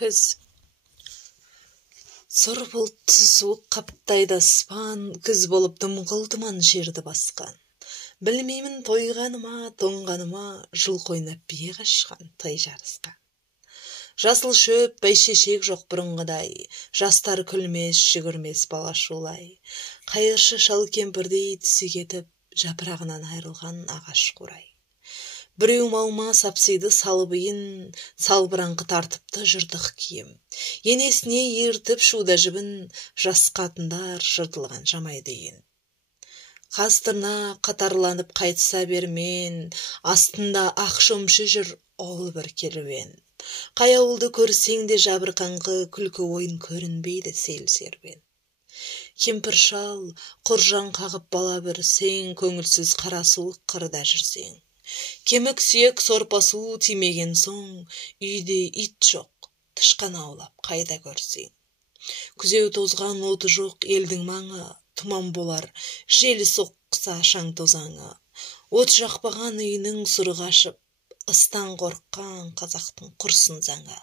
Күз. Сұр бұлтты суық қаптайды аспан, күз болып дымқыл-думан жерді басқан. Білмеймін тойғаныма, тоңғаныма, жылқы ойнап бие қашқан, той жарысқан. Жасыл шөп, бәйшешек жоқ бұрынғыдай, жастар күлмес, жүгірмес бала шулай. Қайыршы шал кемпірдей түсі кетіп, жапырағынан айрылған ағаш қурай. Біреу малма сапсиды салбыйын, салбыраңқы тартыпты жыртық киім. Енесіне ертіп шуда жібін, жас қатындар жыртылған жамайды ен. Қастырна қатарланып қайтса бермен, астында ақ шөмші жүр ол бір керуен. Қай ауылды көрсең де жабырқаңқы, күлкі ойын көрінбейді сел сербен. Кемпір шал құржан қағып бала бүрсең, көңілсіз қара суық қырда жүрсең. Кемік сүйек сорпасу тимеген соң, үйде ит жоқ, тышқан аулап қайда көрсең. Күзеу тозған оты жоқ елдің маңы, тұман болар, жел соқса шаң тозаңы. От жақпаған үйінің сұры қашып, ыстан қорыққан қазақтың құрсын заңы.